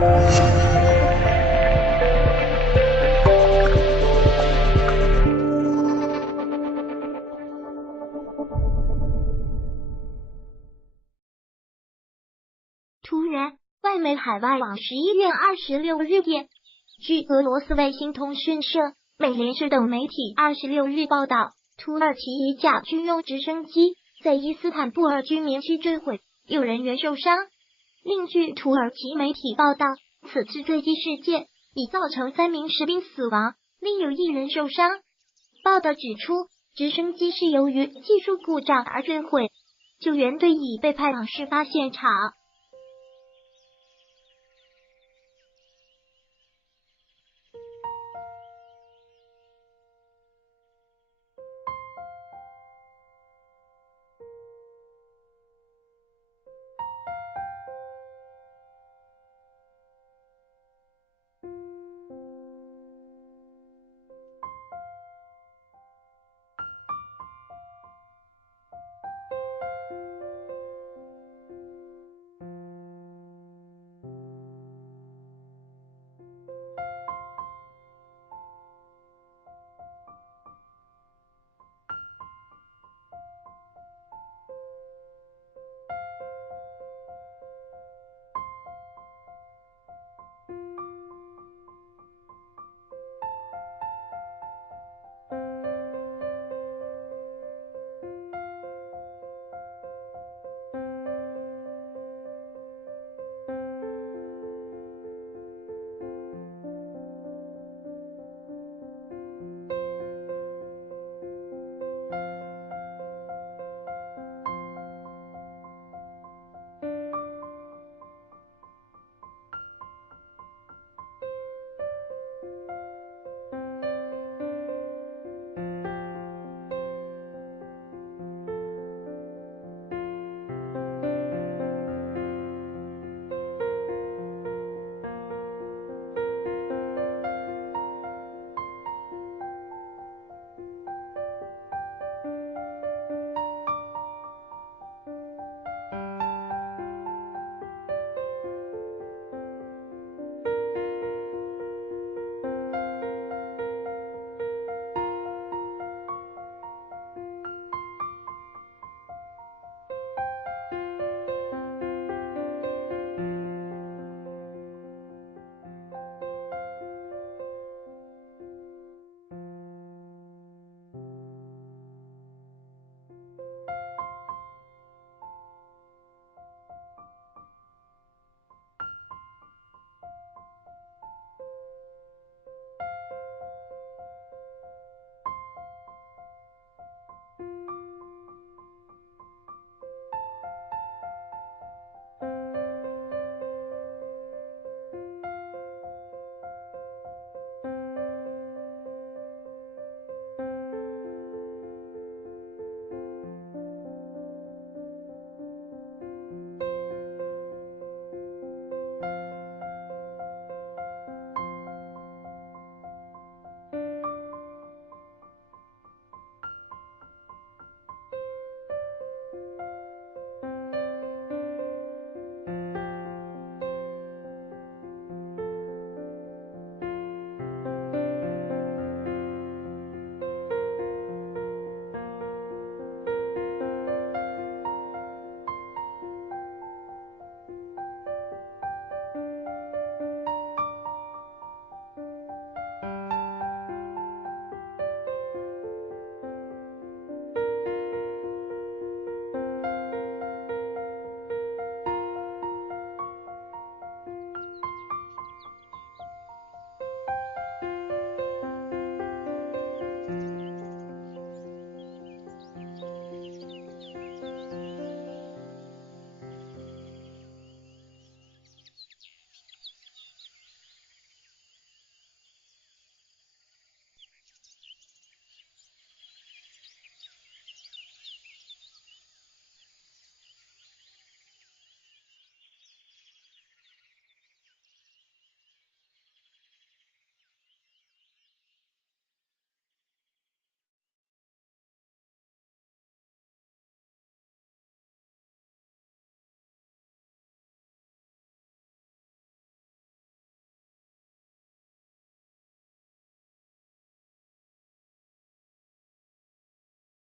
突然，外媒海外网11月26日电，据俄罗斯卫星通讯社、美联社等媒体26日报道，土耳其一架军用直升机在伊斯坦布尔居民区坠毁，6人员受伤。另据土耳其媒体报道，此次坠机事件已造成3名士兵死亡，另有1人受伤。报道指出，直升机是由于技术故障而坠毁，救援队已被派往事发现场。